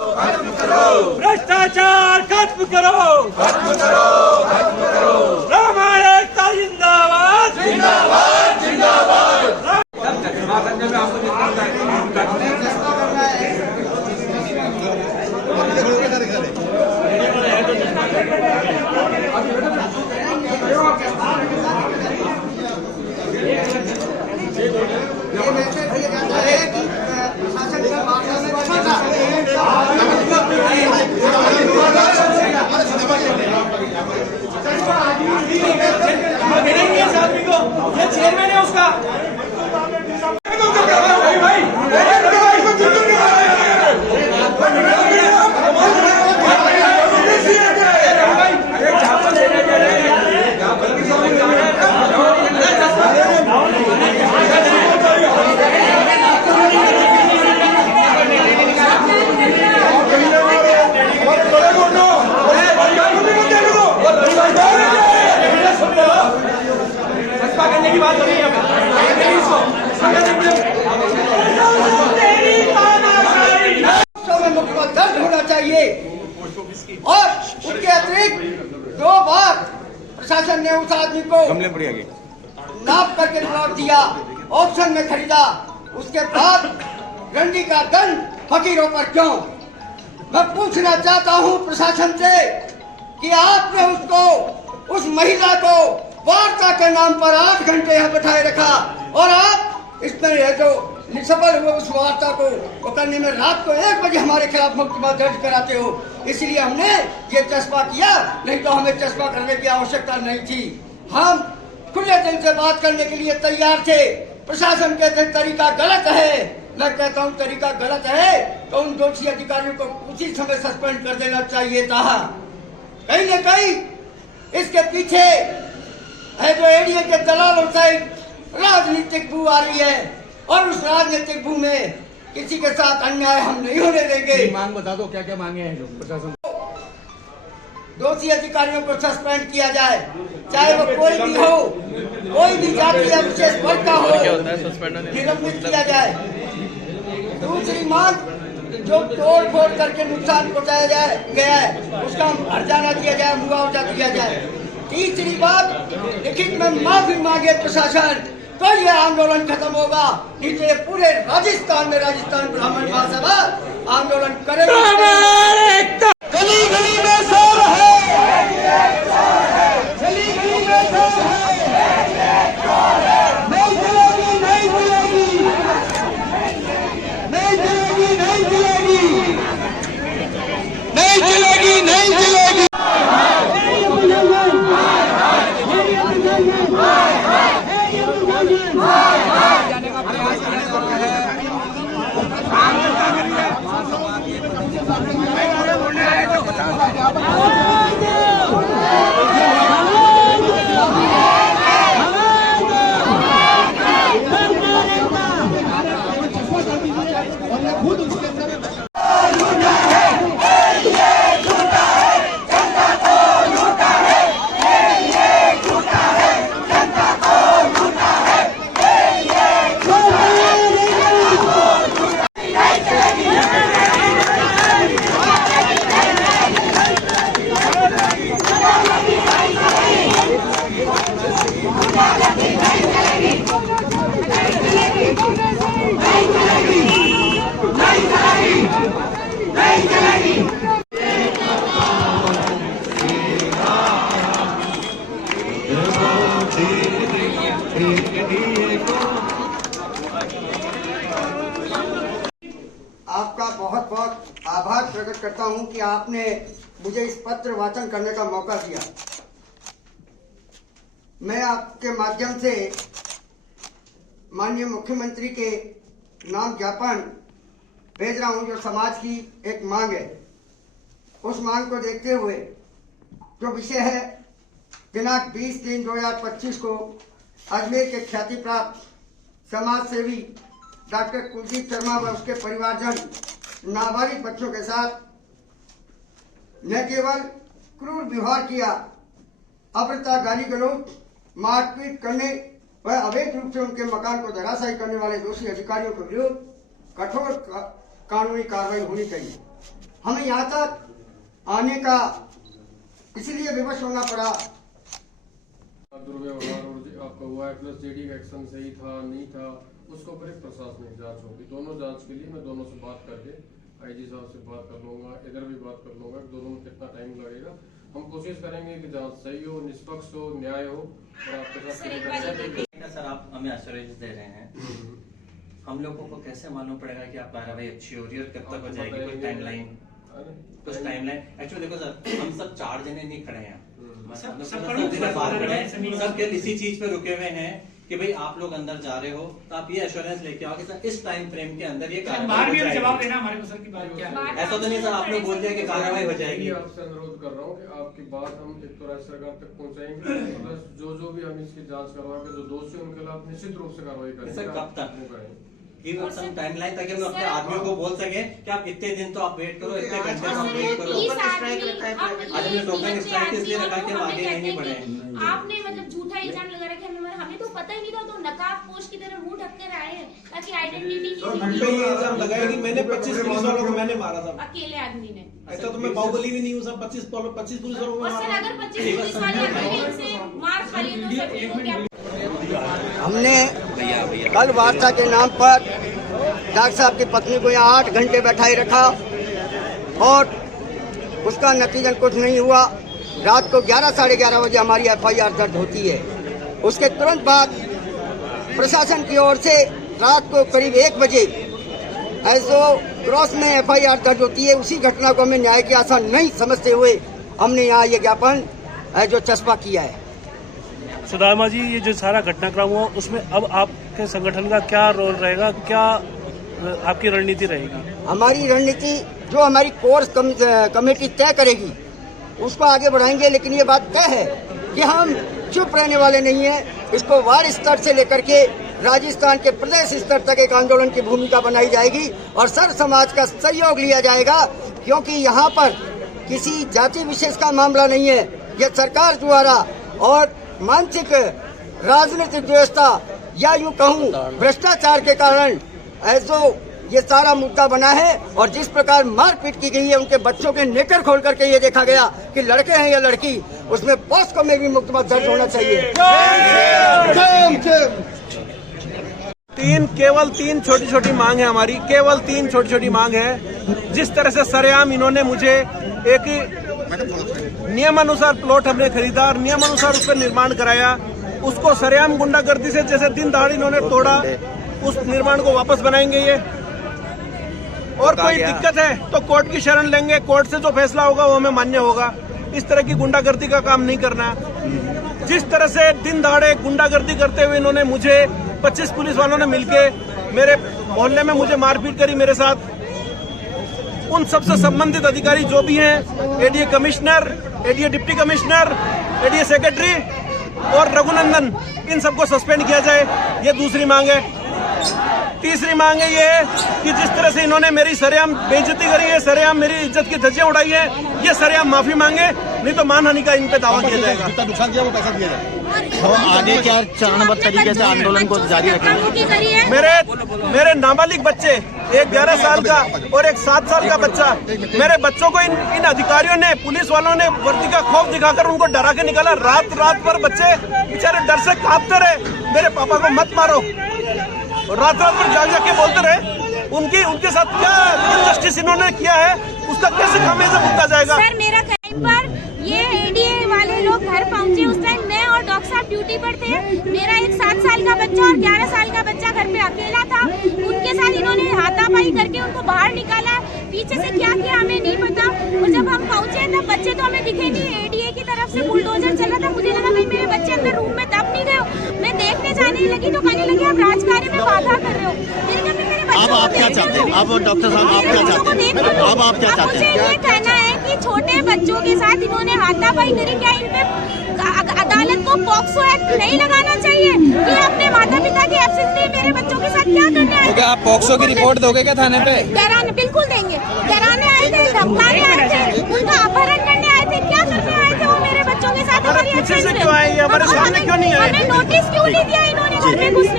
खत्म करो, भ्रष्टाचार खत्म करो, खत्म करो, खत्म करो। रामायण एकता जिंदाबाद, जिंदाबाद, जिंदाबाद। ये चेयरमैन है उसका। करने की बात हो रही है मुकदमा दर्ज होना चाहिए और उसके अतिरिक्त 2 बार प्रशासन ने उस आदमी को नाप करके प्लॉट दिया, ऑप्शन में खरीदा, उसके बाद रंडी का दंड फकीरों पर क्यों? मैं पूछना चाहता हूं प्रशासन से कि आपने उसको, उस महिला को वार्ता के नाम पर 8 घंटे यहाँ बैठाए रखा और आप इसमें जो सफल हुए उस वार्ता को करने में रात को 1 बजे हमारे खिलाफ मुकदमा दर्ज कराते हो। इसलिए हमने ये चस्पा किया, नहीं तो हमें चस्पा करने की आवश्यकता नहीं थी। हम खुले दिल से बात करने के लिए तैयार थे। प्रशासन कहते तरीका गलत है, मैं कहता हूँ तरीका गलत है तो उन दोषी अधिकारियों को उसी समय सस्पेंड कर देना चाहिए था। कहीं न कहीं इसके पीछे है जो एडीए के दलालों से राजनीतिक बू आ रही है और उस राजनीतिक बू में किसी के साथ अन्याय हम नहीं होने देंगे। मांग बता दो, क्या क्या मांगे हैं लोग प्रशासन? दोषी अधिकारियों को सस्पेंड किया जाए, चाहे वो कोई भी हो, कोई भी जाति या विशेष वर्ग का हो, निलंबित किया जाए। दूसरी मांग, जो तोड़ फोड़ करके नुकसान पहुंचाया गया है उसका हर्जाना दिया जाए, मुआवजा दिया जाए। तीसरी बात, लिखित में माफी मांगे प्रशासन तो ये आंदोलन खत्म होगा, नहीं तो ये पूरे राजस्थान में राजस्थान ब्राह्मण महासभा आंदोलन करेगी। गली गली में शोर है, गली गली में शोर है, नहीं चलेगी, नहीं चलेगी, नहीं चलेगी, नहीं चलेगी, नहीं चलेगी, नहीं चलेगी। आपका बहुत बहुत आभार प्रकट करता हूं कि आपने मुझे इस पत्र वाचन करने का मौका दिया। मैं आपके माध्यम से माननीय मुख्यमंत्री के नाम ज्ञापन भेज रहा हूं, जो समाज की एक मांग है। उस मांग को देखते हुए जो विषय है, दिनांक 20/3/2025 को अजमेर के ख्याति प्राप्त समाज सेवी डॉक्टर कुलदीप शर्मा व उसके परिवारजन नाबालिग बच्चों के साथ न केवल क्रूर व्यवहार किया, अभद्रता, गाली गलौज, मारपीट करने व अवैध रूप से उनके मकान को धराशायी करने वाले दोषी अधिकारियों के विरुद्ध कठोर कानूनी कार्रवाई होनी चाहिए। हमें यहाँ तक आने का इसलिए विवश होना पड़ा। दुर्व्यवहार और आपका हुआ है प्लस जेडी का एक्शन सही था नहीं था, उसके ऊपर एक प्रशासनिक जांच होगी। दोनों जांच के लिए मैं दोनों से बात करके आईजी साहब से बात कर लूंगा, इधर भी बात कर लूंगा, दोनों में कितना टाइम लगेगा। हम कोशिश करेंगे कि जांच सही हो, निष्पक्ष हो, न्याय हो और आपके साथ। सर आप हमें एश्योरेंस दे रहे हैं, हम लोगों को कैसे मालूम पड़ेगा कि आप कार्रवाई अच्छी हो रही है और कब तक हो जाएगी? कुछ टाइमलाइन एक्चुअली देखो सर, हम सब 4 जने नहीं खड़े हैं, सब केवल इसी चीज पे रुके हुए हैं कि भाई आप लोग अंदर जा रहे हो तो आप ये एश्योरेंस लेके आओ कि सर इस टाइम फ्रेम के अंदर ये बाहर भी हम जवाब देना हमारे को सर की बात क्या है। ऐसा तो नहीं सर आप लोग बोल दिया कि कार्रवाई हो जाएगी। आपसे अनुरोध कर रहा हूँ कि आपकी बात हम एक तो राज्य सरकार तक पहुँचाएंगे, प्लस जो भी हम इसकी जाँच करवाएंगे, जो दोषी हैं उनके खिलाफ निश्चित रूप से कार्रवाई करेंगे। सर कब तक टाइमलाइन ताकि हम अपने आदमियों को बोल सके कि आप इतने दिन तो आप वेट करो, इतने घंटे आप वेट करो। आज हमने टोकन स्ट्राइक इसलिए रखा कि हम आगे नहीं बढ़े। आपने मतलब झूठा इल्जाम लगा रखे हमें तो पता ही नहीं था, तो नकाब पोश की तरह मुंह ढक कर आए हैं ताकि आइडेंटिटी ये इल्जाम लगाया कि मैंने 25 पुलिस वालों को मैंने मारा था। अकेले आदमी ने। ऐसा तो मैं बाहुबली भी नहीं हूँ, सब 25 पुलिस वालों को और सर अगर 25 पुलिस वाले अकेले से मार खा लिए तो सर फिर वो क्या? हमने कल वार्ता के नाम पर डॉक्टर साहब की पत्नी को यहाँ 8 घंटे बैठाए रखा और उसका नतीजन कुछ नहीं हुआ। रात को 11 साढ़े 11 बजे हमारी FIR दर्ज होती है। उसके तुरंत बाद प्रशासन की ओर से रात को करीब 1 बजे ऐसो क्रॉस में FIR दर्ज होती है। उसी घटना को हमें न्याय के आसान नहीं समझते हुए हमने यहाँ ये ज्ञापन जो चस्पा किया है। सुदामा जी, ये जो सारा घटनाक्रम हुआ उसमें अब आपके संगठन का क्या रोल रहेगा, क्या आपकी रणनीति रहेगी? हमारी रणनीति जो हमारी कोर्स कमेटी तय करेगी उसको आगे बढ़ाएंगे, लेकिन ये बात तय है कि हम चुप रहने वाले नहीं हैं। इसको वार्ड स्तर से लेकर के राजस्थान के प्रदेश स्तर तक एक आंदोलन की भूमिका बनाई जाएगी और सर्व समाज का सहयोग लिया जाएगा, क्योंकि यहाँ पर किसी जाति विशेष का मामला नहीं है। यह सरकार द्वारा और मानसिक राजनीतिक व्यवस्था या यूं कहूं भ्रष्टाचार के कारण ऐसो ये सारा मुद्दा बना है। और जिस प्रकार मारपीट की गई है, उनके बच्चों के नेकर खोल करके ये देखा गया कि लड़के हैं या लड़की, उसमें पॉस्को में भी मुकदमा दर्ज होना चाहिए। केवल तीन छोटी छोटी मांग है हमारी, केवल 3 छोटी छोटी मांग है। जिस तरह से सरेआम इन्होंने मुझे एक नियमानुसार प्लॉट हमने खरीदा और नियमानुसार उस पर निर्माण कराया, उसको सरेआम गुंडागर्दी से जैसे दिन दहाड़े इन्होंने तोड़ा, उस निर्माण को वापस बनाएंगे ये। और कोई दिक्कत है तो कोर्ट की शरण लेंगे, कोर्ट से जो फैसला होगा वो हमें मान्य होगा। इस तरह की गुंडागर्दी का काम नहीं करना है। जिस तरह से दिन दहाड़े गुंडागर्दी करते हुए इन्होंने मुझे 25 पुलिस वालों ने मिलके मेरे मोहल्ले में मुझे मारपीट करी मेरे साथ, उन सबसे संबंधित अधिकारी जो भी हैं, ADA commissioner, ADA deputy commissioner, ADA secretary और रघुनंदन, इन सबको सस्पेंड किया जाए। ये दूसरी मांग है। तीसरी मांग है ये कि जिस तरह से इन्होंने मेरी सरेआम बेइज्जती करी है, सरेआम मेरी इज्जत की धज्जियां उड़ाई है, ये सरेआम माफी मांगे, नहीं तो मानहानि का इन पे दावा किया जाएगा। जितना नुकसान किया वो पैसा दिया जाए। तो आगे क्या चरणबद्ध तरीके से आंदोलन को जारी रखेंगे? मेरे नाबालिग बच्चे, एक 11 साल का और एक 7 साल का बच्चा, मेरे बच्चों को इन अधिकारियों ने, पुलिस वालों ने वर्दी का खौफ दिखाकर उनको डरा के निकाला। रात रात भर बच्चे बेचारे डर से कांपते रहे, मेरे पापा को मत मारो, रात रात भर जाग जाग के बोलते रहे। उनके साथ क्या इनजस्टिस इन्होंने किया है, उसका कैसे खामियाजा भुगता जाएगा? सर मेरा टाइम पर ये एडीए वाले लोग घर पहुंचे, उस टाइम मैं और डॉक्टर साहब ड्यूटी पर थे। मेरा एक 7 साल का बच्चा और 11 साल का बच्चा घर पे अकेला था। उनके साथ इन्होंने हाथापाई करके उनको बाहर निकाला। पीछे से क्या किया हमें नहीं पता। और जब हम पहुंचे तब बच्चे तो हमें दिखे नहीं। एडीए की तरफ से बुलडोजर चला था, मुझे लगा भाई मेरे बच्चे अंदर रूम में दब नहीं गए। मैं देखने जाने लगी तो कहने लगी आप राजकार्य में बाधा कर रहे हो। अब आप क्या चाहते हैं? अब डॉक्टर साहब आप क्या चाहते हैं? अब आप क्या चाहते हैं? मुझे ये कहना है कि छोटे बच्चों के साथ इन्होंने हाथापाई करी, क्या इन पे अदालत को पॉक्सो एक्ट नहीं लगाना चाहिए? कि अपने माता पिता की एब्सेंस में मेरे बच्चों के साथ क्या करने आए? तो क्या आप पॉक्सो की रिपोर्ट दोगे क्या थाने पे? डराने बिल्कुल देंगे। डराने आए थे, धमकाने आए थे, उनका अपहरण करने आए थे, क्या करने आए थे वो मेरे बच्चों के साथ? हमारी पीछे से क्यों आए? हमारे सामने क्यों नहीं आए? हमें नोटिस क्यों नहीं दिया इन्होंने? घर में घुसने